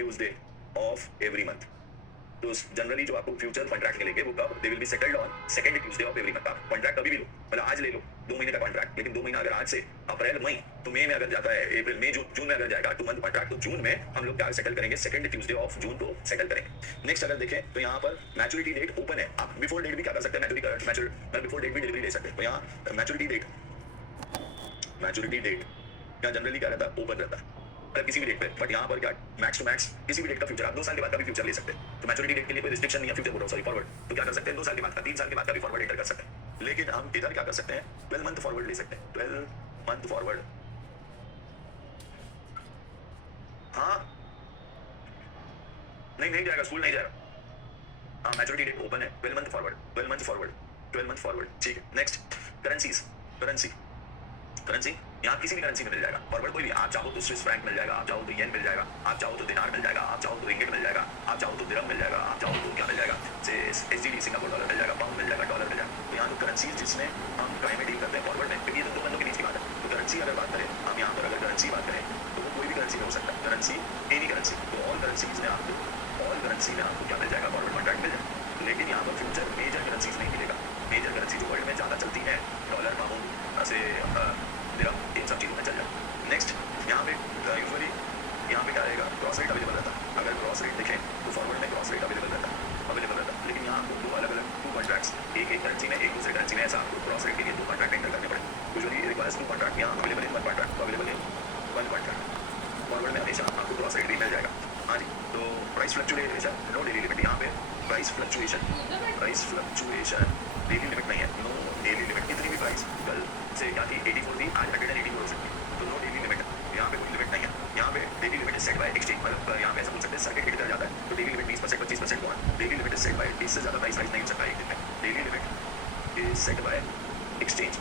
Tuesday of every month. तो generally जो आपको फ्यूचर कॉन्ट्रैक्ट मिलेंगे वो कब, they will be settled on second Tuesday of every month. आप कॉन्ट्रैक्ट कभी भी लो, मतलब आज ले लो 2 महीने का कॉन्ट्रैक्ट, लेकिन 2 महीना अगर आज से अप्रैल मई, तो मई में अगर जाता है अप्रैल मई जून में अगर जाएगा 2 मंथ कॉन्ट्रैक्ट, तो जून में हम लोग क्या सेटल करेंगे, सेकंड ट्यूसडे ऑफ जून को सेटल करेंगे। नेक्स्ट अगर देखें तो यहाँ पर मैच्योरिटी डेट ओपन है, आप बिफोर डेट भी क्या कर सकते हैं, बिफोर डेट भी डिलीवरी ले सकते हैं। तो यहाँ मैच्योरिटी डेट क्या जनरली क्या रहता है, ओपन रहता है, मतलब किसी भी डेट पे, बट यहाँ पर क्या मैक्स टू मैक्स किसी भी डेट का फ्यूचर, आप 2 साल के बाद का भी फ्यूचर ले सकते हैं। तो मैच्योरिटी डेट के लिए कोई रिस्ट्रिक्शन नहीं है, फ्यूचर बोल रहा हूं, सॉरी फॉरवर्ड, तो क्या कर सकते हैं 2 साल के बाद का, 3 साल के बाद का भी फॉरवर्ड एंटर कर सकते हैं। लेकिन हम इधर क्या कर सकते हैं, 12 मंथ फॉरवर्ड ले सकते हैं, 12 मंथ फॉरवर्ड। हाँ नहीं जाएगा, स्कूल नहीं जाएगा। हाँ मैच्योरिटी डेट ओपन है, 12 month forward, 12 month forward, 12 month forward, ठीक है। नेक्स्ट करेंसी यहाँ किसी भी करेंसी में मिल जाएगा फॉरवर्ड, कोई भी, आप चाहो तो स्विस फ्रैंक मिल जाएगा, आप चाहो तो येन मिल जाएगा, आप चाहो तो दिनार मिल जाएगा, आप चाहो तो रिंगिट मिल जाएगा, आप चाहो तो दिरहम मिल जाएगा, आप चाहो तो क्या मिल जाएगा, एसजीडी सिंगापुर डॉलर मिल जाएगा, पाउंड मिल जाएगा, डॉलर मिल जाएगा। तो यहाँ तो करेंसी जिसमें हम प्राइम में डील करते हैं फॉरवर्ड में, क्योंकि ये तो 2 बंदों के बीच की बात है। तो करेंसी अगर बात करें, हम यहाँ पर अगर करेंसी बात करें तो वो कोई भी करेंसी में हो सकता है, करेंसी एनी करेंसी। तो ऑल करेंसी में आपको क्या मिल जाएगा, फॉरवर्ड कॉन्ट्रैक्ट मिल जाएगा। लेकिन यहाँ पर फ्यूचर मेजर करेंसीज नहीं मिलेगा। मेजर करेंसी जो वर्ल्ड में ज़्यादा चलती है, डॉलर, पाउंड से दिरहम, इन सब चीज़ों में चल जाए। नेक्स्ट यहाँ पे यूजुअली यहाँ पे क्या रहेगा, क्रॉस रेट अवेलेबल रहता है। अगर क्रॉस रेट देखें तो फॉरवर्ड में क्रॉस रेट अवेलेबल रहता है, लेकिन यहाँ आपको 2 अलग अलग 2 कॉन्ट्रैक्ट्स एक करेंसी में, एक दूसरे करेंसी में, ऐसा आपको क्रॉस रेट के लिए 2 कॉन्ट्रैक्ट एंटर करने पड़े। यूजुअली रिक्वायर्स 2 कॉन्ट्रैक्ट, यहाँ अवेलेबल है 1 कॉन्ट्रैक्ट, तो अवेलेबल है 1 कॉन्ट्रैक्ट। फॉरवर्ड में हमेशा आपको क्रॉस रेट भी मिल जाएगा। हाँ जी, तो price fluctuation, no daily limit. यहाँ पे प्राइस फ्लक्चुएशन डेली लिमिट नहीं है, नो डेली लिमिट। कितनी भी प्राइस कल से क्या थी 84 थी, आज 184 हो सकती है, तो नो डेली लिमिट, यहाँ पे कोई लिमिट नहीं है। यहाँ पे daily limit is set by exchange, मतलब यहाँ पे ऐसा बोल सकते हैं सर्किट हिट कर जाता है तो डेली लिमिट 20% 25% कौन, daily limit is set by, इससे ज़्यादा प्राइस राइज नहीं हो सकता एक दिन में। Daily limit is set by exchange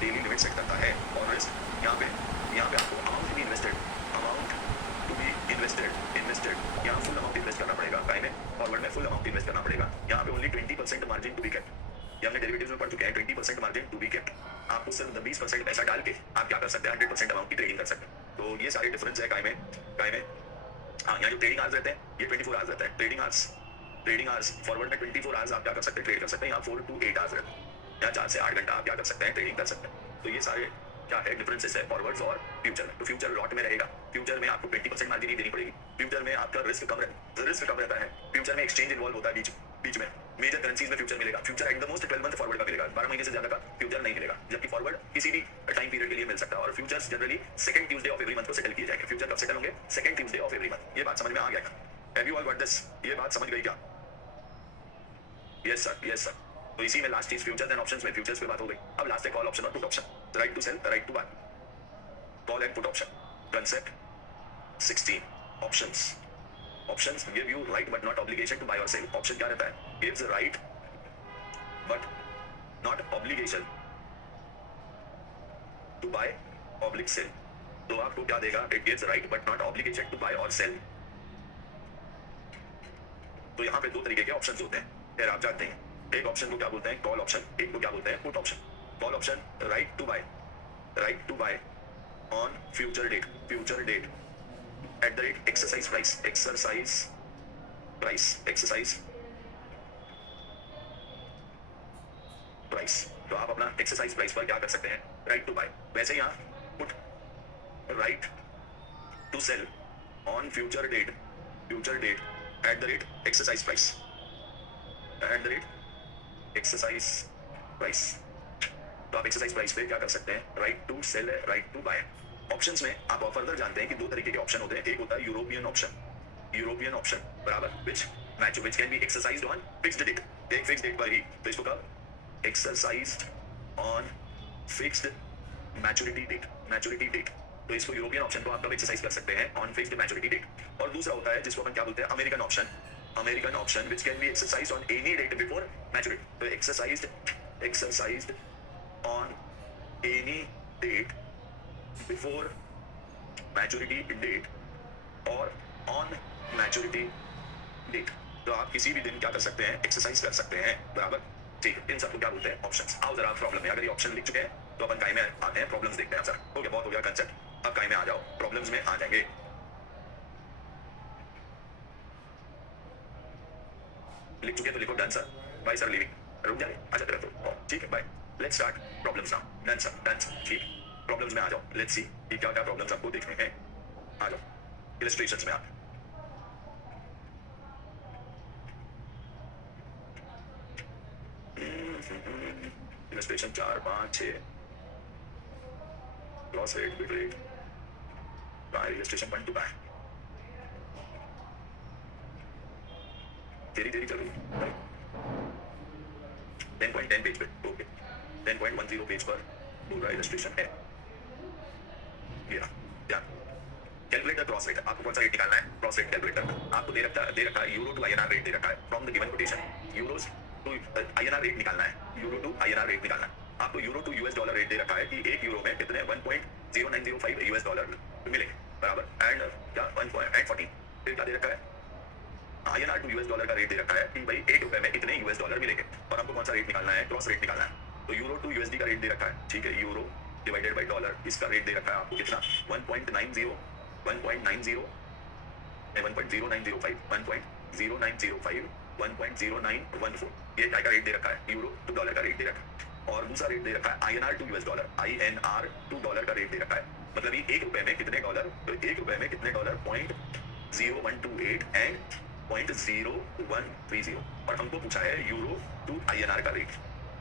daily limit set करता है। और यहाँ पे आपको अमाउंट टू बी इन्वेस्टेड यहाँ फुल अमाउंट इन्वेस्ट करना पड़ेगा, काय में, फॉरवर्ड में फुल अमाउंट इन्वेस्ट करना पड़ेगा। यहाँ पे only 20% margin to be kept, ये हमने डेरिवेटिव्स में पढ़ चुके हैं, 20% मार्जिन टू बी केप्ट। आपको सिर्फ 20% पैसा डाल के आप क्या कर सकते हैं, 100% अमाउंट की ट्रेडिंग कर सकते हैं। तो ये सारे डिफरेंस है काय में। हाँ, यहाँ जो ट्रेडिंग आवर्स रहते हैं ये 24 आवर्स रहता है। ट्रेडिंग आवर्स फॉरवर्ड में 24 आवर्स आप क्या कर सकते हैं, ट्रेड कर सकते हैं। यहाँ 4 to 8 आवर्स रहते हैं, यहाँ 4 से 8 घंटा आप क्या कर सकते हैं, ट्रेडिंग कर सकते हैं। तो ये सारे क्या है डिफरेंसेस है फॉरवर्ड्स और फ्यूचर में। तो फ्यूचर लॉट में रहेगा, फ्यूचर में आपको 20% मार्जिन ही देनी पड़ेगी, फ्यूचर में आपका रिस्क कम रहता है, फ्यूचर में एक्सचेंज इन्वॉल्व होता है बीच में। मेजर करेंसीज में फ्यूचर मिलेगा, future at the most 12 month forward का मिलेगा, 12 महीने से ज्यादा का फ्यूचर नहीं मिलेगा, जबकि फॉरवर्ड किसी भी टाइम पीरियड के लिए मिल सकता है। और futures generally second Tuesday of every month को सेटल किए जाएंगे। फ्यूचर कब सेटल होंगे, second Tuesday of every month. ये बात समझ में आ गया? Have you all got this? ये बात समझ गई क्या? Yes sir. तो इसी में लास्ट चीज फ्यूचर्स एंड ऑप्शंस में, फ्यूचर्स पे बात हो गई। अब लास्ट है कॉल ऑप्शन और put option, right to sell, right to bye, call and put option. Concept 16 options give you right but not obligation to buy और सेल। ऑप्शन क्या रहता है, gives right but not obligation to buy oblique sell. तो आपको क्या देगा, it gives right but not obligation to buy और sell. तो यहाँ पे 2 तरीके के ऑप्शंस होते हैं, फिर आप जानते हैं। एक ऑप्शन को क्या बोलते हैं, कॉल ऑप्शन, एक को क्या बोलते हैं, put option. Call option right to buy on future date at the rate exercise price. तो आप अपना एक्सरसाइज प्राइस पर क्या कर सकते हैं, राइट टू बाय। वैसे यहाँ put right to sell on future date at the rate exercise price, तो आप एक्सरसाइज प्राइस पे क्या कर सकते हैं, राइट टू सेल है, राइट टू बाय। ऑप्शंस में आप फर्दर जानते हैं कि 2 तरीके के ऑप्शन होते हैं। एक होता है यूरोपियन ऑप्शन बराबर which can be exercised on fixed date, एक फिक्स्ड डेट पर ही। तो इसको कब, exercised on fixed maturity date. तो इसको यूरोपियन ऑप्शन को आप कब एक्सरसाइज कर सकते हैं, ऑन फिक्स्ड मैच्योरिटी डेट। और दूसरा होता है जिसको अपन क्या बोलते हैं, American option which can be exercised on any date before maturity. तो exercised on any date before maturity date और ऑन मैच्योरिटी डेट। तो आप किसी भी दिन क्या कर सकते हैं, एक्सरसाइज कर सकते हैं, बराबर। ठीक है, इन सबको क्या बोलते हैं, ऑप्शंस। आओ जरा प्रॉब्लम में, अगर ये ऑप्शन लिख चुके हैं तो अपन काय में आते हैं, प्रॉब्लम्स देखते हैं। सर हो गया, बहुत हो गया कंसेप्ट, अब काय में आ जाओ, प्रॉब्लम्स में आ जाएंगे। लिख चुके तो लिखो done sir, bye sir leaving, रुक जाए, अच्छा तेरा तो ठीक है bye, let's start problems now, done sir done sir, ठीक, प्रॉब्लम्स में आ जाओ, लेट्स सी कि क्या क्या प्रॉब्लम्स आपको देखने हैं, आ जाओ इलस्ट्रेशंस में आप, illustration 4 5 6 cross rate bit rate कहाँ है इलस्ट्रेशन 1 2 कहाँ है, तेरी तेरी चल रही है 10.10 पेज पे, ओके 10.10 पेज पर पूरा इलस्ट्रेशन है, ये क्या कैलकुलेट द क्रॉस रेट, आपको कौन सा रेट निकालना है, क्रॉस रेट कैलकुलेटर आपको दे रखा है यूरो टू आईएनआर रेट दे रखा है, from the given quotation euros to INR rate निकालना है, यूरो टू आईएनआर रेट निकालना है, आपको euro to US dollar rate दे रखा है कि एक यूरो में कितने 1.0905 यूएस डॉलर मिलेंगे, बराबर, एंड क्या 1.14, फिर क्या दे रखा है आईएनआर टू यूएस डॉलर का रेट दे रखा है कि भाई एक रुपए में इतने यूएस डॉलर मिलेंगे, और हमको कौन सा रेट निकालना है, क्रॉस रेट निकालना है, तो यूरो टू यूएसडी का रेट दे रखा है, ठीक है, यूरो डिवाइडेड बाय डॉलर, इसका रेट दे रखा है आपको कितना 1.90 1.0905 1.0905 1.0914, ये क्या का रेट दे रखा है, यूरो टू डॉलर का रेट दे रखा है, और दूसरा रेट दे रखा है INR to US dollar, INR to dollar का रेट दे रखा है, मतलब ये एक रुपए में कितने डॉलर, तो एक रुपए में कितने डॉलर 0.0128 एंड 0.0130, और हमको पूछा है यूरो टू आईएनआर का रेट,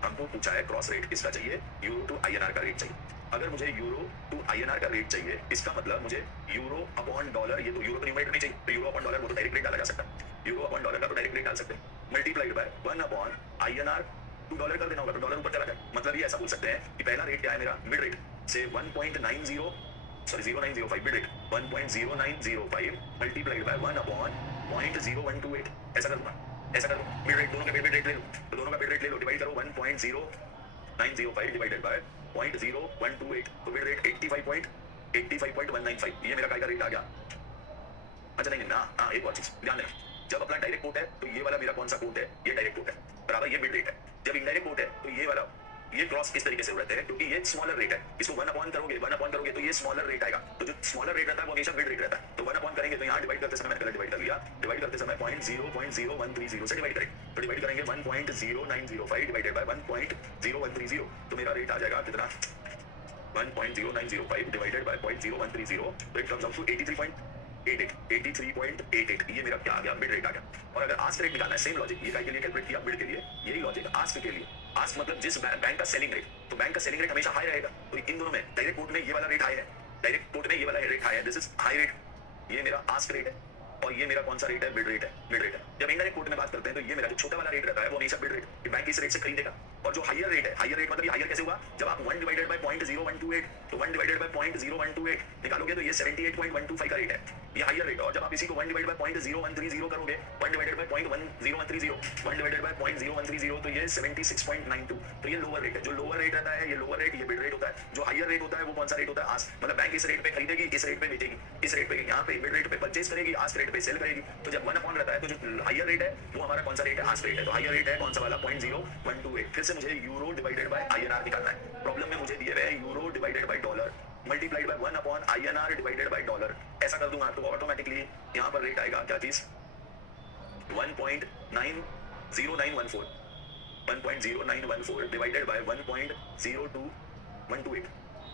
हमको पूछा है क्रॉस रेट किसका चाहिए, यूरो टू आईएनआर का रेट चाहिए, अगर मुझे यूरो टू आईएनआर का रेट चाहिए, इसका मतलब मुझे यूरो अपॉन डॉलर, ये तो यूरो तो न्यूमरेटर नहीं चाहिए, तो यूरो अपॉन डॉलर वो तो डायरेक्ट रेट डाला जा सकता है, यूरो अपॉन डॉलर का तो डायरेक्ट रेट डाल सकते हैं, multiplied by 1 upon INR to dollar कर देना होगा, तो डॉलर ऊपर चला जाए, मतलब ये ऐसा बोल सकते हैं कि पहला रेट क्या है मेरा, मिड रेट से 0905 mid rate 1.0905 multiplied by 1 upon 0.0128, ऐसा करूंगा, ऐसा करो, मिड रेट दोनों का मिड रेट ले लो, तो दोनों का मिड रेट ले लो, डिवाइड करो 1.0905 डिवाइडेड बाय 0.0128, तो मिड रेट 85.195, ये मेरा काय का रेट आ गया, अच्छा नहीं ना, हाँ एक और चीज ध्यान देना, जब अपना डायरेक्ट कोट है तो ये वाला मेरा कौन सा कोट है, ये डायरेक्ट कोट है, बराबर, ये मिड रेट है, जब इनडायरेक्ट कोट है तो ये वाला, ये क्रॉस किस तरीके से रहते हैं, क्योंकि ये स्मॉलर रेट है, इसको 1 अपॉन करोगे तो ये स्मॉलर रेट आएगा, तो जो स्मॉलर रेट रहता है वो हमेशा मिड रेट रहता है, तो 1 अपॉन करेंगे तो यहाँ डिवाइड करते समय मैंने गलत डिवाइड कर लिया, डिवाइड करते समय 0.0130 से डिवाइड करेंगे, तो डिवाइड करेंगे 1.0905 डिवाइडेड बाय 1.0130, तो मेरा रेट आ जाएगा कितना 1.0905 डिवाइडेड बाय 0.0130, तो इट कम्स आउट टू 83.88, ये मेरा क्या आ गया, मिड रेट आ गया, और अगर आस्क रेट निकालना है, सेम लॉजिक, ये काय के लिए कैलकुलेट किया, मिड के लिए, यही लॉजिक आस्क के लिए, आस्क मतलब जिस बैंक का सेलिंग रेट, तो बैंक का सेलिंग रेट हमेशा हाई रहेगा, तो इन दोनों में डायरेक्ट कोर्ट में ये वाला रेट हाई है, डायरेक्ट कोर्ट में ये वाला रेट हाई है, दिस इज हाई रेट, ये मेरा आस्क रेट है, और ये मेरा कौन सा रेट है, मिड रेट है, मिड रेट है, जब इनडायरेक्ट कोर्ट में बात करते हैं तो ये मेरा जो छोटा वाला रेट रहता है वो हमेशा मिड रेट, बैंक इस रेट से खरीदेगा, और जो हायर रेट है, हायर रेट मतलब ये हायर कैसे हुआ, जब आप 1 डिवाइडेड बाय 0.0128, तो 1 डिवाइडेड बाय 0.0128 निकालोगे तो ये 78.125 का रेट है, ये हायर रेट, और जब आप इसी को 1 डिवाइड बाय 0.0130 करोगे, 1 डिवाइडेड बाय 0.1030, 1 डिवाइडेड बाय 0.0130, तो ये 76.92, तो ये लोअर रेट है, जो लोअर रेट रहता है ये लोअर रेट, ये मिड रेट होता है, जो हायर रेट होता है वो कौन सा रेट होता है, आस्क, मतलब बैंक इस रेट पे खरीदेगी, इस रेट पे बेचेगी, इस रेट पे यहाँ पे मिड रेट पे परचेज करेगी, आस्क रेट पे सेल करेगी, तो जब 1 अपॉन रहता है तो जो हायर रेट है वो हमारा कौन सा रेट है, आस्क रेट है, तो हायर रेट है कौन सा वाला 0.0128, फिर से मुझे यूरो डिवाइडेड बाय आईएनआर निकालना है, प्रॉब्लम में मुझे दिए हुए हैं euro divided by dollar multiplied by 1 upon INR divided by dollar, ऐसा कर दूंगा तो ऑटोमेटिकली यहाँ पर रेट आएगा क्या चीज 1.90914 1.0914 डिवाइडेड बाय 1.02128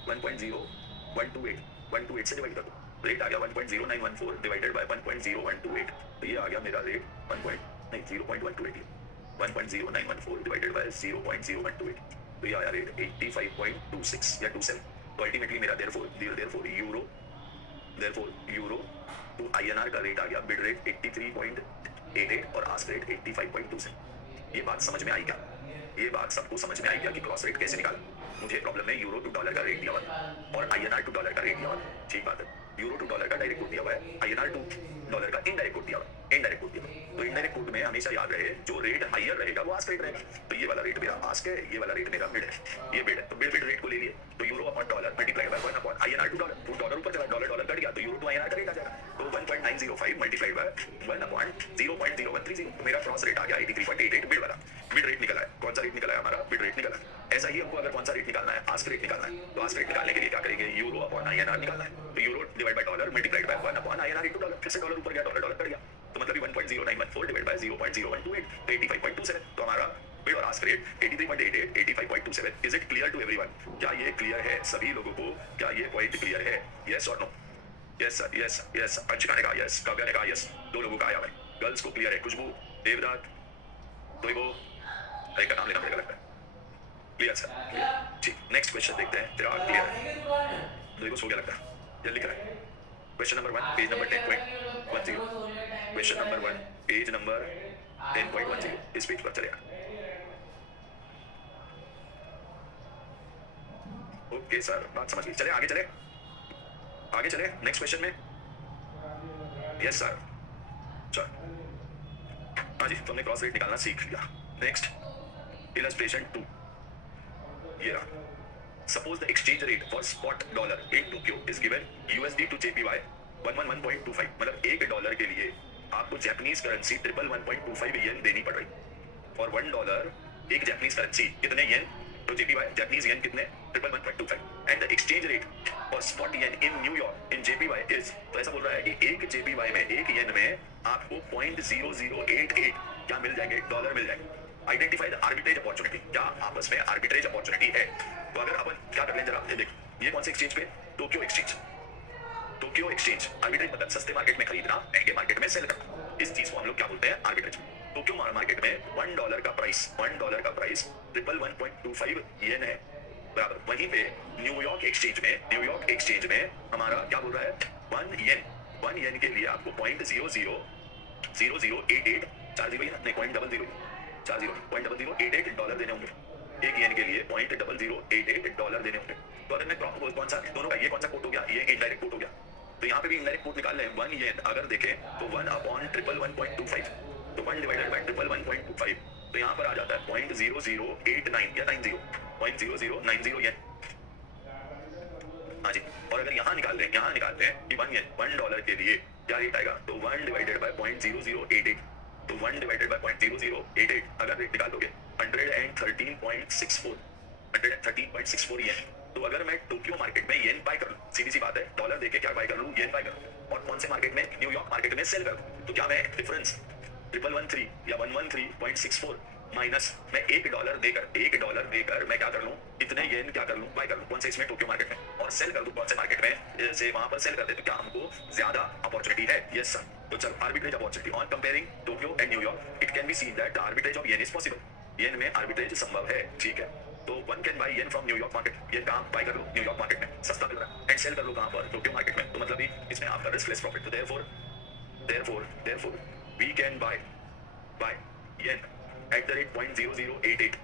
1.0128 से डिवाइड कर दो, रेट आ गया 1.0914 डिवाइडेड बाय 1.0128, तो ये आ गया मेरा रेट 0.128 1.0914 डिवाइडेड बाय 0.0128, तो ये आया रेट 85.26 या 27, तो अल्टीमेटली मेरा देयरफॉर यूरो टू आईएनआर का रेट आ गया मिड रेट 83.88 और आस्क रेट 85.27, ये बात समझ में आई क्या, ये बात सबको समझ में आई क्या कि क्रॉस रेट कैसे निकाला, मुझे प्रॉब्लम में यूरो टू डॉलर का रेट दिया हुआ और आईएनआर टू डॉलर का रेट दिया हुआ, ठीक बात है, यूरो टू डॉलर का डायरेक्ट कोट दिया हुआ है, आईएनआर टू डॉलर का इनडायरेक्ट कोट दिया हुआ है, इनडायरेक्ट कोट दिया हुआ है, तो इनडायरेक्ट कोट में हमेशा याद रहे जो रेट हायर रहेगा वो आस्क रेट रहेगा, तो ये वाला रेट मेरा आस्क है, ये वाला रेट मेरा मिड है, ये मिड है, तो मिड रेट को ले लिए, तो euro upon dollar multiplied by 1 upon INR to dollar, तो डॉलर ऊपर चला, डॉलर कट गया, तो यूरो टू आईएनआर का रेट आ जाएगा, तो 1.905 मल्टीप्लाइड बाय 1 अपॉन 0.0130, तो मेरा क्रॉस रेट आ गया 83.88, मिड वाला, मिड रेट निकला है, कौन सा रेट निकला है हमारा, मिड रेट निकला है, ऐसा ही हमको अगर कौन सा रेट निकालना है, आस्क रेट निकालना है, तो आस्क रेट निकालने के लिए क्या करेंगे, यूरो अपॉन आईएनआर निकालना है, तो euro divide by dollar multiplied by 1 upon INR into dollar, फिर से डॉलर ऊपर गया, डॉलर कट गया, तो मतलब 1.0914 डिवाइड बाय 0.0128 तो 85.27। तो हमारा बिड और ask rate 83.88 85.27। Is it clear to everyone? क्या ये क्लियर है सभी लोगों को? क्या ये पॉइंट क्लियर है? यस और no? Yes sir, yes yes. Anshika ने कहा यस, काव्या ने कहा यस, 2 लोगों का आया भाई। गर्ल्स को क्लियर है। खुशबू, देवदत्त, तो वो एक का नाम लेना पड़ेगा लगता है। Clear sir, clear. ठीक, नेक्स्ट क्वेश्चन देखते हैं। तेरा क्लियर है? देखो सो गया लगता है, जल्दी करें। Question number 1 page number 10.10। Question number 1 page number 10.10 इस पेज पर चलेगा। ओके सर, बात समझ गई। चले आगे चले, आगे चले नेक्स्ट क्वेश्चन में। यस सर, चल हाँ जी, तुमने क्रॉस रेट निकालना सीख लिया। नेक्स्ट इलस्ट्रेशन 2, ये रहा। Suppose the exchange rate for spot dollar in Tokyo is given USD to JPY 111.25। मतलब $1 के लिए आपको जापानीज करेंसी 111.25 येन देनी पड़ रही। फॉर $1 एक जापानीज करेंसी कितने येन? तो JPY जापानीज येन कितने? 111.25। And the exchange rate for spot yen in New York in JPY is, तो ऐसा बोल रहा है कि एक JPY में, एक येन में आपको 0.0088 क्या मिल जाएंगे? डॉलर मिल जाएंगे। Identify the arbitrage opportunity. क्या आपस में आर्बिट्रेज अपॉर्चुनिटी है? तो अगर अपन क्या कर लें जरा ये देखो, ये कौन से एक्सचेंज पे? Tokyo exchange. Tokyo exchange arbitrage मतलब सस्ते मार्केट में खरीदना, महंगे मार्केट में सेल करना। इस चीज को हम लोग क्या बोलते हैं? आर्बिट्रेज। टोक्यो मार्केट में $1 का प्राइस 111.25 येन है बराबर। वहीं पे न्यूयॉर्क एक्सचेंज में हमारा क्या बोल रहा है? 1 येन के लिए आपको 0.0088 0.0088 डॉलर देने होंगे। एक येन के लिए 0.0088 डॉलर देने होंगे। तो अगर मैं कौन सा दोनों का, ये कौन सा कोट हो गया? ये इनडायरेक्ट कोट हो गया। तो यहाँ पे भी इनडायरेक्ट कोट निकाल लें। 1 येन अगर देखें तो 1/111.25, तो 1 डिवाइडेड बाय 111.25, तो यहाँ पर आ जाता है 0.0089 या 90 0.0090 येन। हाँ जी, और अगर यहाँ निकाल रहे हैं कि 1 येन $1 के लिए क्या रेट आएगा? तो 1 डिवाइडेड बाय 0.0088, तो 1 डिवाइडेड बाय 0.0088 अगर रेट निकाल दोगे 113.64 येन। तो अगर मैं टोक्यो मार्केट में येन बाय कर लूं, सीधी सी बात है, डॉलर देके क्या बाय कर लूं? येन बाय कर लूं। और कौन से मार्केट में? न्यूयॉर्क मार्केट में सेल कर लूं। तो क्या मैं डिफरेंस 113 या 113.64 माइनस मैं $1 देकर मैं क्या कर लूं? इतने येन क्या कर लूं? बाय कर लूं। कौन से? इसमें टोक्यो मार्केट में। और सेल कर दूं कौन से मार्केट में? से वहां पर सेल कर दे तो क्या हमको ज्यादा अपॉर्चुनिटी है? Yes sir. तो चल, arbitrage opportunity on comparing Tokyo and New York, it can be seen that the arbitrage of yen is possible. Yen में आर्बिट्रेज संभव है, ठीक है। तो one can buy yen from New York market. Yen कहाँ बाय कर लो? न्यूयॉर्क मार्केट में, सस्ता मिल रहा है। एंड सेल कर लो कहाँ पर? टोक्यो मार्केट में। तो मतलब इसमें आपका रिस्कलेस प्रॉफिट। तो therefore we can buy yen at the rate 0.0088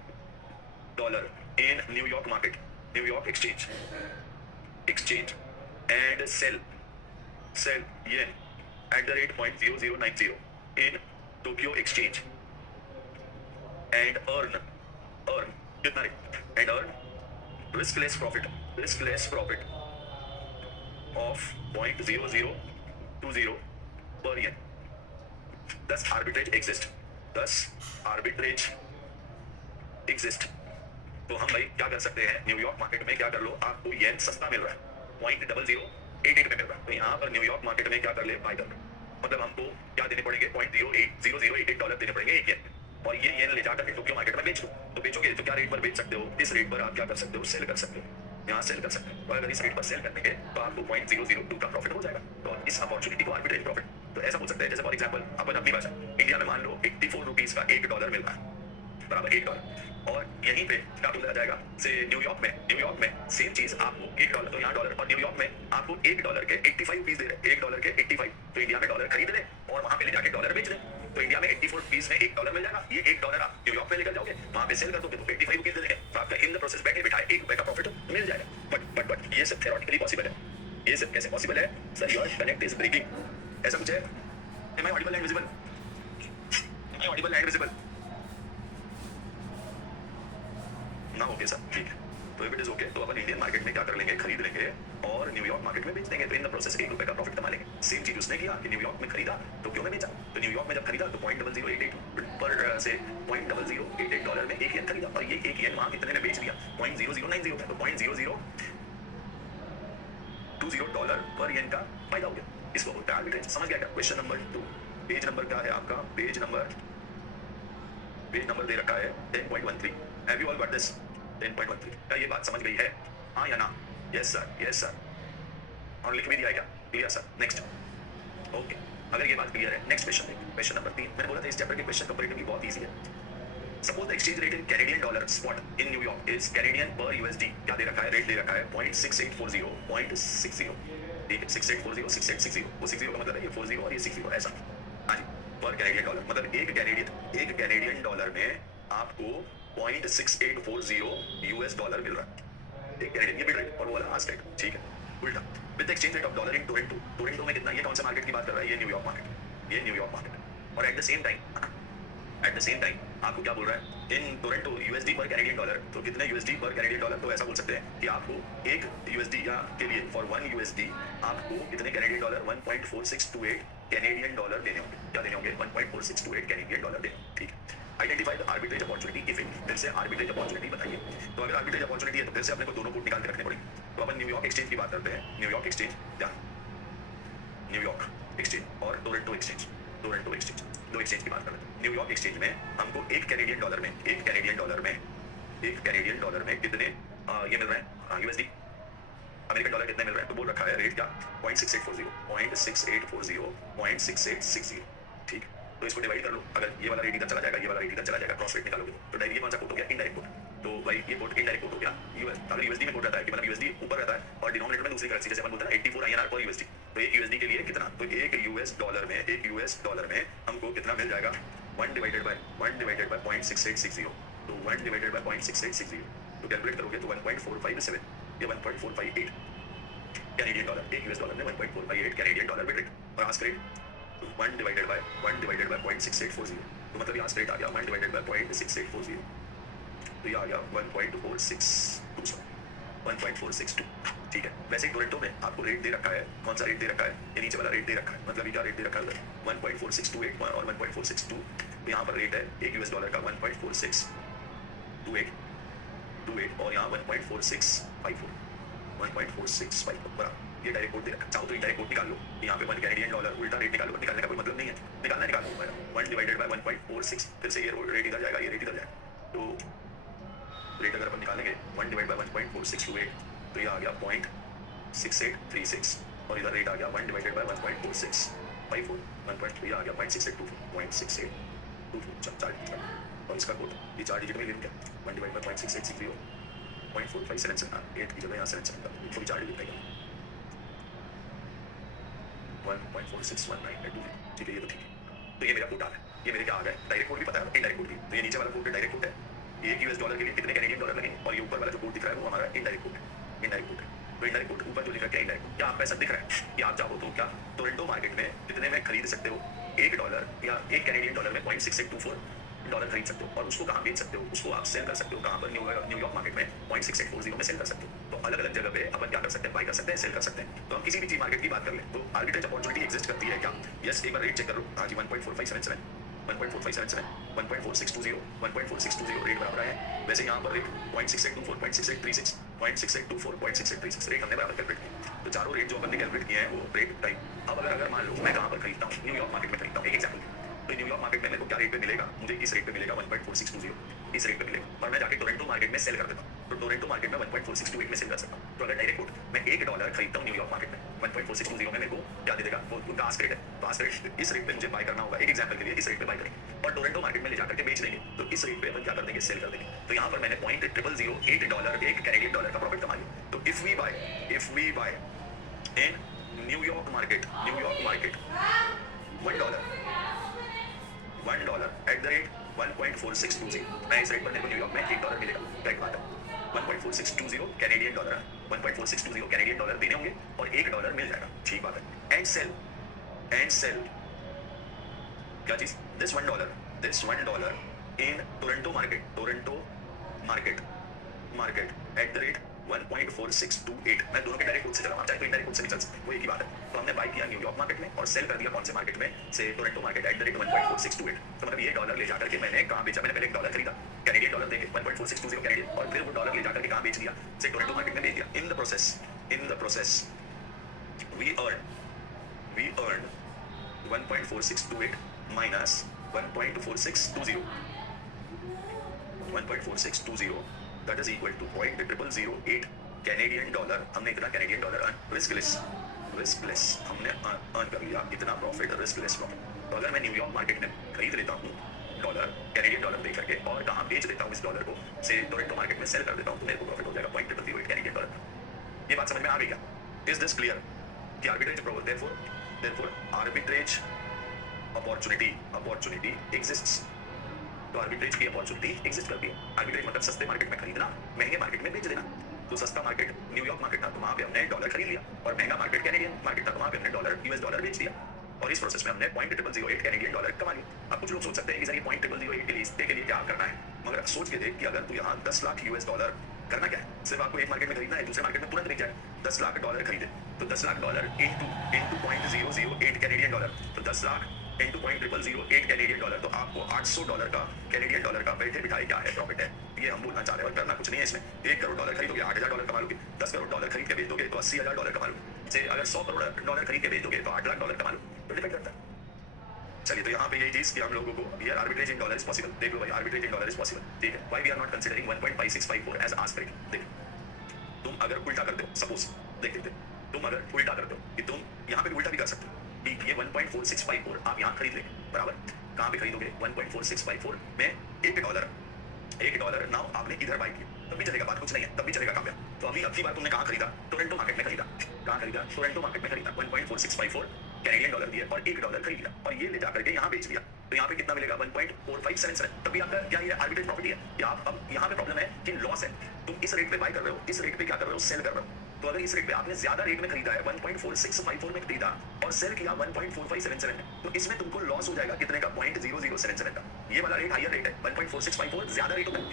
dollar in New York market, New York exchange, and sell yen at the rate 0.0090 in Tokyo exchange and earn कितना rate? and earn riskless profit of 0.0020 per yen. Thus arbitrage exist. तो हम भाई क्या कर सकते हैं? New York market में क्या कर लो? आपको येन सस्ता मिल रहा है, 0.0088 में मिल रहा है। तो यहाँ पर न्यूयॉर्क मार्केट में क्या कर ले? बाय कर लो। मतलब हमको क्या देने पड़ेंगे? 0.0088 डॉलर देने पड़ेंगे एक येन। और ये येन ले जाकर टोक्यो मार्केट में बेच दो। तो बेचोगे तो क्या रेट पर बेच सकते हो? इस रेट पर आप क्या कर सकते हो? सेल कर सकते हो। यहाँ सेल कर सकते हो। और अगर इस रेट पर सेल करने के तो आपको 0.002 का प्रॉफिट हो जाएगा। तो इस अपॉर्चुनिटी को आर्बिट्रेज प्रॉफिट, तो ऐसा बोल सकते हैं जैसे फॉर एग्जांपल अपन अपनी भाषा, इंडिया में मान लो 84 रुपीज का $1 मिल रहा है बराबर, $1। और यहीं पे क्या बोला जाएगा से न्यूयॉर्क में सेम चीज आपको $1, तो यहाँ डॉलर, और न्यूयॉर्क में आपको $1 के 85 रुपीज दे रहे हैं, $1 के 85। तो इंडिया में डॉलर खरीद ले और वहां पे ले जाके डॉलर बेच ले। तो इंडिया में 84 रुपीज में $1 मिल जाएगा। ये $1 आप न्यूयॉर्क में लेकर जाओगे, वहां पे सेल कर दोगे तो 85 रुपीज दे देंगे। तो आपका इन द प्रोसेस बैठे बिठाए $1 का प्रॉफिट मिल जाएगा। बट ये सब थ्योरेटिकली पॉसिबल है। ये सब कैसे पॉसिबल है? Sir your connect is breaking, ऐसा कुछ है। Am I audible and visible? ना ओके सर, ठीक है। तो इट इज ओके। तो अपन इंडियन मार्केट में क्या कर लेंगे? खरीद लेंगे और न्यूयॉर्क मार्केट में बेच देंगे। तो इन द प्रोसेस $1 का प्रॉफिट कमा लेंगे। सेम चीज उसने किया कि न्यूयॉर्क में खरीदा टोक्यो में बेचा। तो न्यूयॉर्क में जब खरीदा तो 0.0088 पर से 0.0088 डॉलर में एक येन खरीदा, और ये एक येन वहां कितने में बेच दिया? 0.0090 में। तो 0.0020 डॉलर पर येन का फायदा हो गया। इसको बोलते हैं आर्बिट्रेज। समझ गया क्या? क्वेश्चन नंबर 2 पेज नंबर क्या है आपका? पेज नंबर दे रखा है 10.13। Have you all got this? 10.13। क्या ये बात समझ गई है? हाँ या ना? Yes sir. और लिख भी दिया है क्या? Clear sir. नेक्स्ट। ओके, अगर ये बात क्लियर है, नेक्स्ट क्वेश्चन देखिए। Question number 3। मैंने बोला था इस चैप्टर के क्वेश्चन कंपैरेटिवली बहुत इजी है। Suppose the exchange rate in Canadian dollar spot in New York is Canadian पर यूएसडी। क्या दे रखा है? रेट दे रखा है 0.6840 0.60। ठीक है, 6840 6860। वो 60 का मतलब है ये 40 और ये 60 ऐसा। हाँ जी, पर कैनेडियन डॉलर मतलब एक कैनेडियन डॉलर में आपको 0.6840 यूएस डॉलर मिल रहा है। एक कैनेडियन ये मिड रेट और वो वाला आस्क रेट। ठीक है, उल्टा with exchange rate of dollar in Toronto. Toronto में कितना? ये कौन सा मार्केट की बात कर रहा है? ये न्यूयॉर्क मार्केट। और एट द सेम टाइम आपको क्या बोल रहा है? इन टोरंटो यूएसडी पर कैनेडियन डॉलर। तो कितने यूएसडी पर कैनेडियन डॉलर? तो ऐसा बोल सकते हैं कि आपको एक यूएसडी या के लिए फॉर 1 यूएसडी आपको कितने कैनेडियन डॉलर? 1.4628 कैनेडियन डॉलर देने होंगे। क्या देने होंगे? 1.4628 कैनेडियन डॉलर देने होंगे। ठीक है, identify the arbitrage opportunity if any. फिर से आर्बिट्रेज अपॉर्चुनिटी बताइए। तो अगर आर्बिट्रेज अपॉर्चुनिटी है तो फिर से अपने को दोनों कोड निकाल के रखने पड़ेंगे। तो अपन न्यूयॉर्क एक्सचेंज की बात करते हैं। न्यूयॉर्क एक्सचेंज क्या? न्यूयॉर्क एक्सचेंज और टोरंटो एक्सचेंज। दो एक्सचेंज की बात करते हैं। न्यूयॉर्क एक्सचेंज में हमको एक कैनेडियन डॉलर में कितने ये मिल रहे हैं यूएसडी? अमेरिकन डॉलर कितने मिल रहे हैं? तो बोल रखा है रेट क्या? 0.6840 ठीक, तो इसको डिवाइड कर लो। अगर ये वाला रेट इधर चला जाएगा, क्रॉस रेट निकालोगे तो डायरेक्ट ये कौन सा कोट हो गया? Indirect coat. तो भाई ये कोट इनडायरेक्ट कोट हो गया। यूएस अगर यूएसडी में कोट रहता है कि मतलब यूएसडी ऊपर रहता है और डिनोमिनेटर में दूसरी करेंसी, जैसे अपन बोलते हैं ना 84 INR पर यूएसडी। तो एक यूएसडी के लिए कितना? तो एक यूएस डॉलर में हमको कितना मिल जाएगा? 1 डिवाइडेड बाय 0.6860। तो 1 डिवाइडेड बाय 0.6860 तो कैलकुलेट करोगे तो 1.457 या 1.458 कैनेडियन डॉलर। एक यूएस डॉलर में 1.458 कैनेडियन डॉलर में रेट। और आस्क रेट 1 डिवाइडेड बाय 0.6840। तो मतलब ये आस्क रेट आ गया 1 डिवाइडेड बाय 0.6840। तो ये आ गया 1.462। ठीक है, वैसे ही टोरंटो में आपको रेट दे रखा है। कौन सा रेट दे रखा है? ये नीचे वाला रेट दे रखा है। मतलब ये क्या रेट दे रखा है? 1.4628 और 1.462। तो यहाँ पर रेट है एक यूएस डॉलर का 1.4628 और यहाँ 1.4654 बराबर। ये डायरेक्ट कोड दे रखा है। चाहो तो इनडायरेक्ट कोड निकाल लो। यहाँ पे 1 कैनेडियन डॉलर उल्टा रेट निकालो। निकालने का कोई मतलब नहीं है, निकालो 1 डिवाइडेड बाय 1.46। फिर से ये रेट इधर जाएगा, ये रेट इधर जाएगा। तो रेट अगर अपन निकालेंगे 1 डिवाइड बाय 1.4628 तो ये आ गया 0.6836 और इधर रेट आ गया 1 डिवाइडेड बाय 1.4654 ये आ गया 0.6824 4 डिजिट और इसका कोड ये 4 डिजिट में लिख क्या 1 डिवाइड बाय 0.6860 0.4577 8 की जगह यहाँ 77 इसको भी 4 डिजिट रहेगा 1.4619 ठीक है, ये तो ठीक है। तो ये मेरा कोड आ रहा है। ये मेरे क्या आ गया? डायरेक्ट कोड भी पता है, इनडायरेक्ट कोड भी। तो ये नीचे वाला कोड डायरेक्ट कोड है। एक यूएस डॉलर के लिए कितने कैनेडियन डॉलर लगेंगे और ये ऊपर वाला जो कोड दिख रहा है वो हमारा इनडायरेक्ट कोड है। तो इनडायरेक्ट कोड ऊपर जो लिखा है इनडायरेक्ट कोड। क्या आपको ऐसा दिख रहा है कि आप चाहो तो क्या टोरंटो मार्केट में कितने में खरीद सकते हो? $1 या एक कैनेडियन डॉलर में 0.6824 डॉलर खरीद सकते हो और उसको कहाँ बेच सकते हो? उसको आप सेल कर सकते हो कहाँ पर? न्यूयॉर्क मार्केट में 0.6840 में सेल कर सकते हो। तो अलग अलग जगह पे अपन क्या कर सकते हैं? बाय कर सकते हैं, सेल कर सकते हैं। तो हम किसी भी चीज मार्केट की बात कर ले तो आर्बिट्रेज अपॉर्चुनिटी एग्जिस्ट करती है क्या? यस, एक बार रेट चेक करो। हाँ जी, 1.4577 1.4620 1.4620 रेट बराबर है। वैसे यहाँ पर रेट 0.6824 0.6836 0.6824 0.6836 रेट हमने बराबर कैलकुलेट किया। तो चारों रेट जो अपन ने कैलकुलेट किए हैं वो रेट टाइप। अब अगर मान लो मैं कहाँ पर खरीदता हूँ? न्यूयॉर्क मार्केट में खरीदता हूँ। एक एग्जाम्पल, तो न्यूयॉर्क मार्केट में मेरे को क्या रेट पे मिलेगा? मुझे इस रेट पे मिलेगा 1.4620 इस रेट पे मिलेगा और मैं जाके टोरंटो मार्केट में सेल कर देता हूँ। तो टोरंटो मार्केट में 1.4628 में सेल कर सकता हूँ। तो अगर डायरेक्ट कोड मैं $1 खरीदता हूँ न्यूयॉर्क मार्केट में 1.4620 में मेरे को क्या दे देगा? वो उनका आस्क रेट है। तो आस्क रेट इस रेट पे मुझे बाय करना होगा। एक एग्जाम्पल के लिए इस रेट पे बाय करेंगे और टोरंटो मार्केट में ले जाकर के बेच देंगे। तो इस रेट पे अपन क्या कर देंगे? सेल कर देंगे। तो यहाँ पर मैंने $0.0008 एक कैनेडियन डॉलर का प्रॉफिट कमा लिया। तो इफ वी बाय इन न्यूयॉर्क मार्केट $1 एट द रेट 1.4620। मैं इस रेट पर मेरे को न्यूयॉर्क में $1 मिलेगा। राइट बात है। 1.4620 कैनेडियन डॉलर 1.4620 कैनेडियन डॉलर देने होंगे और $1 मिल जाएगा। ठीक बात है। एंड सेल क्या चीज? This $1 in Toronto market at the rate 1.4628। मैं दोनों के डायरेक्ट कोड से चला, चाहे तो इनडायरेक्ट कोड से भी चल सकते हैं, वो एक ही बात है। तो हमने बाय किया न्यूयॉर्क मार्केट में और सेल कर दिया कौन से मार्केट में? से Toronto market at the rate 1.4628। तो मतलब ये डॉलर ले जाकर के मैंने कहाँ बेचा? मैंने पहले $1 खरीदा कैनेडियन डॉलर देके 1.4620 कैनेडियन और फिर वो डॉलर ले जाकर के कहाँ बेच दिया? से टोरंटो मार्केट में बेच दिया। In the process we earn 1.4628 minus 1.4620, 1.4620 that is equal to 0.0008 Canadian dollar. हमने इतना कैनेडियन डॉलर रिस्कलेस हमने अर्न कर लिया, इतना प्रॉफिट रिस्कलेस प्रॉफिट। तो अगर मैं न्यूयॉर्क मार्केट में खरीद लेता हूँ डॉलर, कैनेडियन डॉलर दे करके, और कहाँ बेच देता हूँ इस डॉलर को, से टोरंटो मार्केट में सेल कर देता हूँ, तो मेरे को प्रॉफिट हो जाएगा 0.008 कैनेडियन डॉलर। ये बात समझ में आ गई क्या? इज दिस क्लियर कि arbitrage therefore arbitrage opportunity exists. तो आर्बिट्रेज की अपॉर्चुनिटी एग्जिस्ट करती है। आर्बिट्रेज मतलब सस्ते मार्केट में खरीदना, महंगे मार्केट में बेच देना। तो सस्ता मार्केट न्यूयॉर्क मार्केट था, तो वहां पे हमने डॉलर खरीद लिया, और महंगा मार्केट कैनेडियन मार्केट था, तो वहां पे हमने यूएस डॉलर बेच दिया, और इस प्रोसेस में हमने 0.0008 कैनेडियन डॉलर कमा लिया। अब कुछ लोग सोच सकते हैं कि सर ये 0.0008 के लिए क्या करना है, मगर सोच के देख कि अगर तू यहाँ 10 लाख यूएस डॉलर करना क्या है, सिर्फ आपको एक मार्केट में खरीदना है, दूसरे मार्केट में तुरंत बिक जाए। 10 लाख डॉलर खरीदे तो 10 lakh dollar into 0.008 Canadian dollar, तो 10 लाख इंटू 0.0008 कैनेडियन डॉलर, तो आपको $800 का कैनेडियन डॉलर का बैठे बिठाए क्या है प्रॉफिट है, ये हम बोलना चाह रहे हैं। और करना कुछ नहीं है इसमें। 1 करोड़ डॉलर खरीदोगे $8,000 कमा लोगे, 10 करोड़ डॉलर खरीद के बेच दोगे तो $80,000 कमा लोगे, से अगर 100 करोड़ डॉलर खरीद के बेच दोगे तो $8 लाख कमा लो, तो डिपेंड करता है। चलिए, तो यहाँ पे यही चीज कि हम लोगों को ये arbitrage in dollar is possible. देख लो भाई, arbitrage in dollar is possible, ठीक है। Why we are not considering 1.5654 as ask rate. देख, तुम अगर उल्टा करते हो, सपोज देख लेते, तुम अगर उल्टा करते हो कि तुम यहाँ पे उल्टा भी कर सकते हो कि ये 1.4654 आप यहाँ खरीद लेंगे, बराबर। कहाँ पे खरीदोगे? 1.4654 में $1 नाउ आपने इधर बाई किया, तब भी चलेगा, बात कुछ नहीं है, तब भी चलेगा काव्या। तो अभी अगली बार तुमने कहाँ खरीदा? टोरंटो मार्केट में खरीदा। कहाँ खरीदा? टोरंटो मार्केट में खरीदा। 1.4654 कैनेडियन डॉलर दिया और $1 खरीद लिया, और ये ले जाकर के यहाँ बेच दिया, तो यहाँ पे कितना मिलेगा? 1.4577। तभी आपका क्या ये आर्बिट्रेज प्रॉफिट है कि आप अब यहाँ पे प्रॉब्लम है कि लॉस है। तुम इस रेट पे बाई कर रहे हो, इस रेट पे क्या कर रहे हो? सेल कर रहे हो। तो अगर इस रेट पे आपने ज्यादा रेट में खरीदा है, 1.4654 में खरीदा और सेल किया 1.4577 में, तो इसमें तुमको लॉस हो जाएगा कितने का? 0.0077 का। ये वाला रेट हायर रेट है, 1.4654 ज्यादा रेट होता है,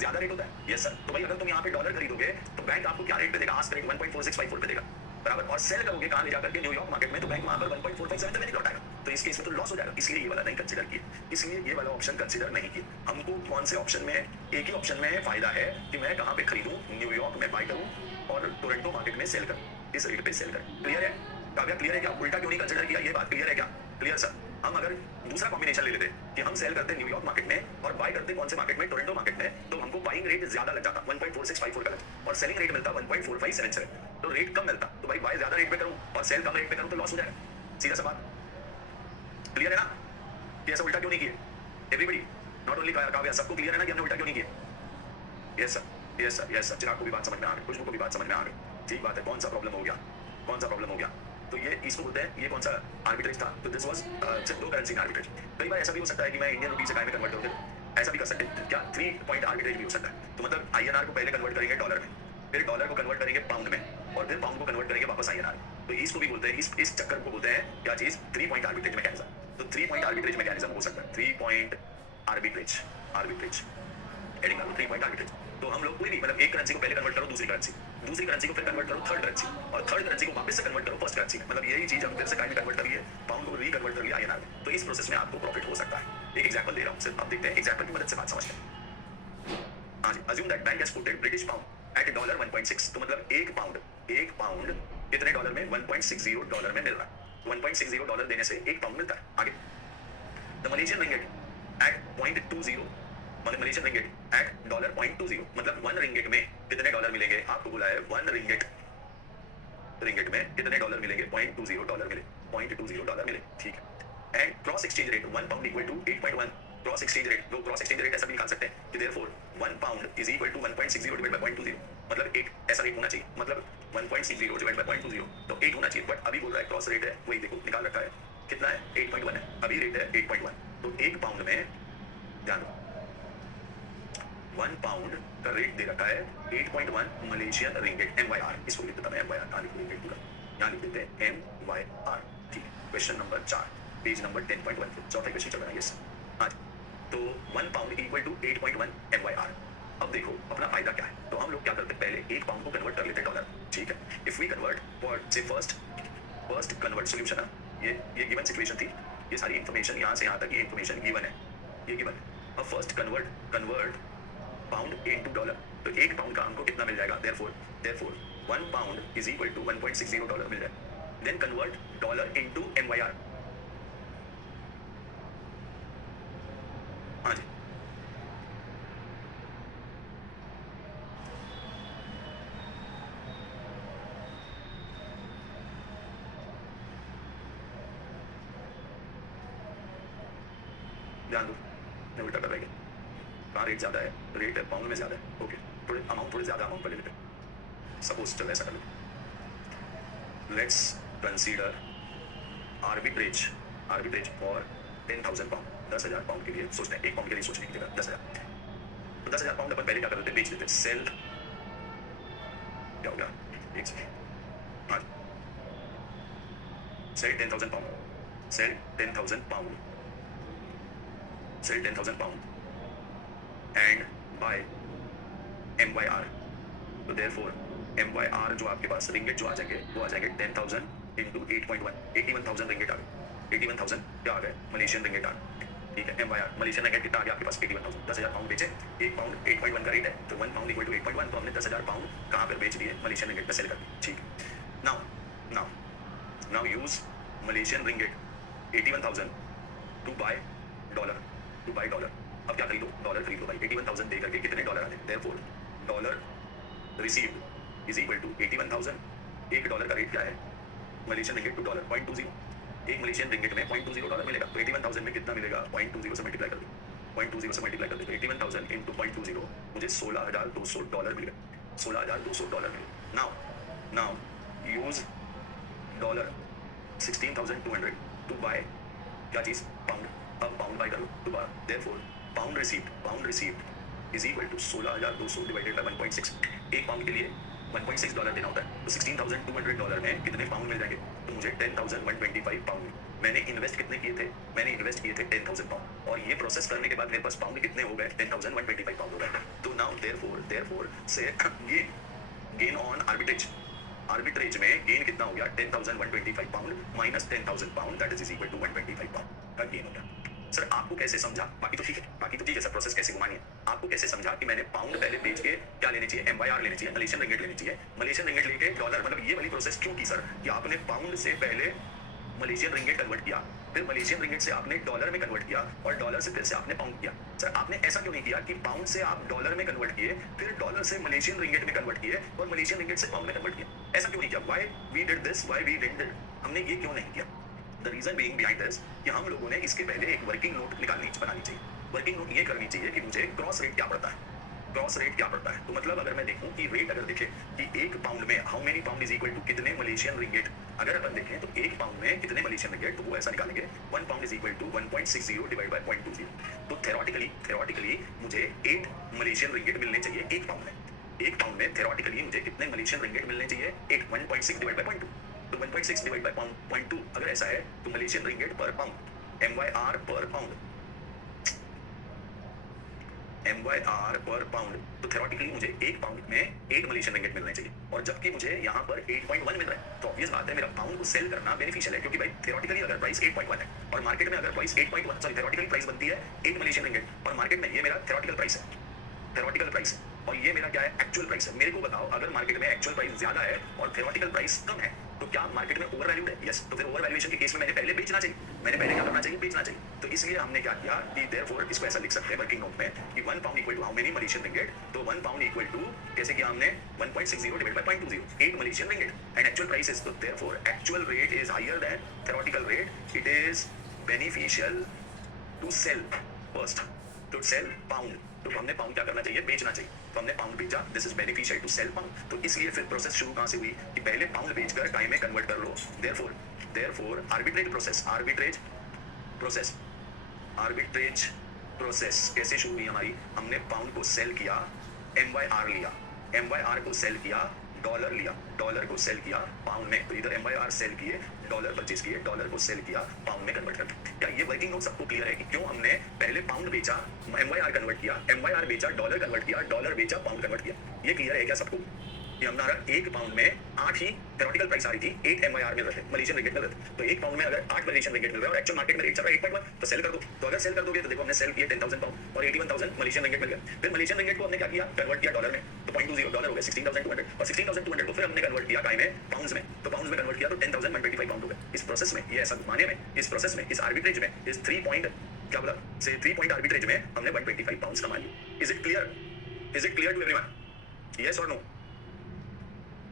ज्यादा रेट होता है। Yes sir. तो भाई अगर तुम यहाँ पे डॉलर खरीदोगे तो बैंक आपको क्या रेट पे देगा? आस्क रेट 1.4654 पे देगा, बराबर। और सेल करोगे कहाँ ले जाकर के? न्यूयॉर्क मार्केट में, तो बैंक वहां पर 1.4577 में लौटाएगा। तो इस केस में तो लॉस हो जाएगा, इसलिए ये वाला नहीं कंसीडर किया, इसलिए ये वाला ऑप्शन कंसीडर नहीं किया। हमको कौन से ऑप्शन में? एक ही ऑप्शन में फायदा है कि मैं कहाँ पे खरीदूं, न्यूयॉर्क में बाई करूं और टोरंटो मार्केट में सेल करूं, इस रेट पे सेल करूं। क्लियर है काव्या? क्लियर है क्या? उल्टा क्यों नहीं कंसीडर किया? ये बात क्लियर है क्या? Clear sir. हम अगर दूसरा कॉम्बिनेशन ले लेते कि हम सेल करते न्यूयॉर्क मार्केट में और बाय करते कौन से मार्केट में? टोरंटो मार्केट में, तो हमको बाइंग रेट ज्यादा लग जाता 1.4654 का, और सेलिंग रेट मिलता 1.4577, तो रेट कम मिलता। तो भाई बाय ज्यादा रेट पे करूं और सेल कम रेट पे करूं तो लॉस हो जाएगा। सीधा सा बात। क्लियर है ना कि ऐसा उल्टा क्यों नहीं किए? एवरीबडी, नॉट ओनली काव्या, सबको क्लियर है ना कि हमने उल्टा क्यों नहीं किया? Yes sir, yes sir, yes sir. Chirag को भी बात समझ में आ गई, खुशबू को भी बात समझ में आ गई। ठीक बात है। कौन सा प्रॉब्लम हो गया? कौन सा प्रॉब्लम हो गया? तो ये इसको बोलते हैं, ये कौन सा आर्बिट्रेज था? तो दिस वाज सिर्फ 2 करेंसी आर्बिट्रेज। कई बार ऐसा भी हो सकता है कि मैं इंडियन रुपीस से काय में कन्वर्ट करूं, ऐसा भी कर सकते हैं क्या? 3 पॉइंट आर्बिट्रेज भी हो सकता है। तो मतलब INR को पहले कन्वर्ट करेंगे डॉलर में, फिर डॉलर को कन्वर्ट करेंगे पाउंड में, और फिर पाउंड को कन्वर्ट करेंगे वापस INR। तो इसको भी बोलते हैं, इस चक्कर को बोलते हैं क्या चीज? 3 पॉइंट आर्बिट्रेज मैकेनिज्म। तो 3 पॉइंट आर्बिट्रेज मैकेनिज्म हो सकता है। 3 पॉइंट आर्बिट्रेज हेडिंग करो 3 पॉइंट आर्बिट्रेज। तो हम लोग कोई भी मतलब एक करेंसी को पहले कन्वर्ट करो दूसरी करेंसी को फिर कन्वर्ट करो थर्ड करेंसी, और थर्ड करेंसी को वापस से कन्वर्ट करो फर्स्ट करेंसी। मतलब यही चीज हम फिर से काय में कन्वर्ट करिए, पाउंड को रीकन्वर्ट करिए INR में। तो इस प्रोसेस में आपको प्रॉफिट हो सकता है। एक एग्जांपल दे रहा हूं, सिर्फ आप देखते हैं, एग्जांपल की मदद से बात समझते हैं। हां जी, assume that bank has quoted British pound at $1.6। तो मतलब एक पाउंड कितने डॉलर में? $1.60 में मिल रहा है। $1.60 देने से एक पाउंड मिलता है। आगे द मलेशियन रिंगिट एट 0.20, मतलब मलेशियन रिंगिट एट $0.20, मतलब 1 रिंगिट में कितने डॉलर मिलेंगे? आपको बोला है 1 रिंगिट में कितने डॉलर मिलेंगे? $0.20 मिले, $0.20 मिले, ठीक है। And cross exchange rate 1 pound equal to 8.1। Cross exchange rate, वो क्रॉस एक्सचेंज रेट ऐसा भी निकाल सकते हैं कि therefore 1 pound is equal to 1.60 divide by 0.20, मतलब एक ऐसा रेट होना चाहिए, मतलब 1.60 डिवाइड बाय 0.20, तो 8 होना चाहिए। बट अभी बोल रहा है क्रॉस रेट है, वही देखो निकाल रखा है, कितना है? 8.1 है, अभी रेट है 8.1। तो 1 पाउंड में ध्यान दो, 1 पाउंड का रेट दे रखा है 8.1 मलेशियन रिंगिट MYR। इसको लिख देता मैं MYR, कहाँ लिख देते पूरा, यहाँ लिख देते हैं MYR, ठीक है। क्वेश्चन नंबर 4, पेज नंबर 10.14, चौथा क्वेश्चन चल रहा है। यस, हाँ जी। तो 1 पाउंड इक्वल टू 8.1 MYR। अब देखो अपना फायदा क्या है। तो हम लोग क्या करते हैं, पहले 1 पाउंड को कन्वर्ट कर लेते हैं डॉलर, ठीक है। इफ वी कन्वर्ट फॉर से फर्स्ट कन्वर्ट सोल्यूशन है, ये गिवन सिचुएशन थी, ये सारी इंफॉर्मेशन यहाँ से यहाँ तक ये इंफॉर्मेशन गिवन है, ये गिवन है। अब first convert pound into dollar, तो 1 पाउंड का हमको कितना मिल जाएगा? Therefore 1 pound is equal to $1.60 मिल जाए। Then convert dollar into MYR, ध्यान दो, मैं उल्टा कर रहा है, कहाँ रेट ज़्यादा है, रेट है पाउंड में ज़्यादा है, ओके, थोड़े अमाउंट थोड़े ज़्यादा अमाउंट पर ले लेते हैं, सपोज चलो ऐसा कर लेते, let's consider arbitrage for 10,000 pound, 10,000 pound के लिए सोचते हैं, एक पाउंड के लिए सोचने की जगह 10,000, तो 10,000 पाउंड अपन पहले क्या कर देते हैं, बेच देते हैं, सेल, क्या हो गया, एक सेकंड, हाँ, sell 10,000 pound, sell 10,000 pound, sell 10,000 pound and buy MYR, तो देयरफॉर MYR जो आपके पास रिंगेट जो आ जाएंगे वो आ जाएंगे 10,000 इंटू 8.1, 81,000 रिंगेट आ गए, 81,000 क्या आ गए, मलेशियन रिंगेट आ गए, ठीक है, MYR मलेशियन रिंगेट कितना आ गया आपके पास 81,000, 10,000 पाउंड बेचे, एक पाउंड 8.1 का रेट है, तो 1 पाउंड इक्वल टू 8.1, तो हमने 10,000 पाउंड कहाँ पर बेच दिए, मलेशियन रिंगेट पर सेल कर दिए, ठीक है। Now use Malaysian ringgit 81,000 to buy dollar, अब क्या खरीदो, डॉलर खरीदो भाई, 81,000 दे करके कितने डॉलर आते हैं, therefore dollar received is equal to 81,000, एक डॉलर का रेट क्या है, मलेशियन रिंगिट टू डॉलर 0.20, एक मलेशियन रिंगिट में 0.20 डॉलर मिलेगा, तो 81,000 में कितना मिलेगा, 0.20 से मल्टीप्लाई कर दो, 0.20 से मल्टीप्लाई कर दो, 81,000 इंटू 0.20 मुझे 16,200 डॉलर मिलेगा, 16,200 डॉलर मिलेगा। Now use dollar 16,200 to buy क्या चीज, पाउंड, अब पाउंड बाय करो दोबारा, therefore pound received is equal to 16,200 divided by 1.6, एक पाउंड के लिए 1.6 डॉलर देना होता है, तो 16,200 डॉलर में कितने पाउंड मिल जाएंगे, तो मुझे 10,125 पाउंड, मैंने इन्वेस्ट कितने किए थे, मैंने इन्वेस्ट किए थे 10,000 पाउंड, और ये प्रोसेस करने के बाद मेरे पास पाउंड कितने हो गए, 10,125 पाउंड हो गए, तो नाउ देयरफॉर से गेन ऑन आर्बिट्रेज में गेन कितना हो गया, 10,125 pound minus 10,000 pound, that is equal to 125 pound का गेन हो गया। सर आपको कैसे समझा, बाकी तो ठीक है सर, प्रोसेस कैसे घुमानी है, आपको कैसे समझा कि मैंने पाउंड पहले बेच के क्या लेनी चाहिए, MYR लेनी चाहिए, मलेशियन रिंगिट लेनी चाहिए, मलेशियन रिंगिट लेके डॉलर, मतलब ये वाली प्रोसेस क्यों की सर, कि आपने पाउंड से पहले मलेशियन रिंगिट कन्वर्ट किया, फिर मलेशियन रिंगिट से आपने डॉलर में कन्वर्ट किया, और डॉलर से फिर से आपने पाउंड किया। सर आपने ऐसा क्यों नहीं किया कि पाउंड से आप डॉलर में कन्वर्ट किए, फिर डॉलर से मलेशियन रिंगिट में कन्वर्ट किए, और मलेशियन रिंगिट से पाउंड में कन्वर्ट किया, ऐसा क्यों नहीं किया, why we did this, why we did this, हमने ये क्यों नहीं किया। The reason being behind this कि हम लोगों ने इसके पहले एक वर्किंग नोट बनानी चाहिए, वर्किंग नोट ये करनी चाहिए कि मुझे क्रॉस रेट क्या पड़ता है, क्रॉस रेट क्या पड़ता है, तो मतलब अगर मैं देखूं कि रेट अगर देखें कि एक पाउंड में how many pound is equal to कितने मलेशियन रिंगिट, अगर अपन देखें तो एक पाउंड में कितने मलेशियन रिंगिट, तो वो ऐसा निकालेंगे 1 pound is equal to 1.60 divide by 0.20, तो थ्योरेटिकली मुझे 8 मलेशियन रिंगिट मिलने चाहिए एक पाउंड में, एक पाउंड में थ्योरेटिकली मुझे कितने मलेशियन रिंगिट मिलने चाहिए, 8, 1.6 डिवाइड बाय 0.2, तो 1.6 डिवाइड बाय 0.2 अगर ऐसा है तो मलेशियन रिंगिट पर पाउंड, MYR पर पाउंड, MYR पर पाउंड, तो थ्योरेटिकली मुझे एक पाउंड में 8 मलेशियन रिंगिट मिलने चाहिए, और जबकि मुझे यहाँ पर 8.1 मिल रहा है, तो ऑब्वियस बात है मेरा पाउंड को सेल करना बेनिफिशियल है, क्योंकि भाई थ्योरेटिकली अगर प्राइस 8.1 है और मार्केट में अगर प्राइस 8.1, सॉरी थ्योरेटिकली प्राइस बनती है 8 मलेशियन रिंगिट, और मार्केट में ये मेरा थ्योरेटिकल प्राइस है, थ्योरेटिकल प्राइस है, और ये मेरा क्या है, एक्चुअल प्राइस है। मेरे को बताओ अगर मार्केट में एक्चुअल प्राइस ज्यादा है और थ्योरेटिकल प्राइस कम है, तो क्या मार्केट में ओवर वैल्यूड है, यस, तो फिर ओवर वैल्यूएशन के केस में मैंने पहले बेचना चाहिए, मैंने पहले क्या करना चाहिए, बेचना चाहिए, तो इसलिए हमने क्या किया कि देयरफॉर इसको ऐसा लिख सकते हैं वर्किंग नोट में कि 1 pound equal to how many Malaysian ringgit, तो 1 पाउंड इक्वल टू कैसे किया हमने 1.60 divide by 0.20, 8 Malaysian ringgit and actual price is, तो therefore actual rate is higher than theoretical rate, it is beneficial to sell first, to sell pound, तो हमने pound क्या करना चाहिए, बेचना चाहिए, तो हमने पाउंड बेचा, this is beneficial to sell pound, तो इसलिए फिर प्रोसेस शुरू कहां से हुई कि पहले पाउंड बेचकर टाइम में कन्वर्ट कर लो, देयरफॉर आर्बिट्रेज प्रोसेस कैसे शुरू हुई हमारी, हमने पाउंड को सेल किया, MYR लिया, MYR को सेल किया, डॉलर लिया, डॉलर को सेल किया पाउंड में, तो इधर MYR सेल किए, डॉलर परचेज किए, डॉलर को सेल किया, पाउंड में कन्वर्ट कर, क्या ये वर्किंग नोट सबको क्लियर है कि क्यों हमने पहले पाउंड बेचा, MYR कन्वर्ट किया, MYR बेचा, डॉलर कन्वर्ट किया, डॉलर बेचा, पाउंड कन्वर्ट किया, ये क्लियर है क्या सबको कि हमारा एक पाउंड में 8 ही थ्योरेटिकल प्राइस आ रही थी, 8 MYR मिल रहे थे, मलेशियन रिंगिट मिल रहे थे, तो एक पाउंड में अगर 8 मलेशियन रिंगिट मिल रहे हैं और एक्चुअल मार्केट में रेट चल रहा है 8.1, तो सेल कर दो, तो अगर सेल कर दोगे तो देखो हमने सेल किए 10,000 पाउंड और 81,000 मलेशियन रिंगिट मिल गए, फिर मलेशियन रिंगिट को हमने क्या किया, कन्वर्ट किया डॉलर में, तो 0.20 डॉलर हो गए 16,200, और 16,200 को फिर हमने कन्वर्ट किया काय में, पाउंड्स में, तो पाउंड्स में कन्वर्ट किया तो 10,125 पाउंड हो गए। इस प्रोसेस में, ये ऐसा घुमाने में, इस प्रोसेस में, इस आर्बिट्रेज में, इस 3 पॉइंट क्या बोला से 3 पॉइंट आर्बिट्रेज में हमने 125 पाउंड्स कमा लिए। Is it clear to everyone, yes और no,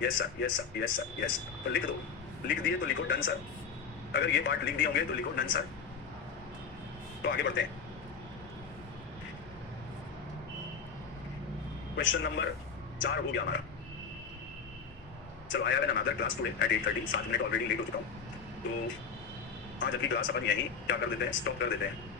yes sir, yes sir, yes sir, yes, तो लिख दो, लिख दिए तो लिखो डन सर, अगर ये पार्ट लिख दिए होंगे तो लिखो डन सर, तो आगे बढ़ते हैं। क्वेश्चन नंबर 4 हो गया हमारा। चलो, I have an another class today at 8:30, 7 minute already late हो चुका हूँ, तो आज अपनी क्लास अपन यहीं क्या कर देते हैं, स्टॉप कर देते हैं।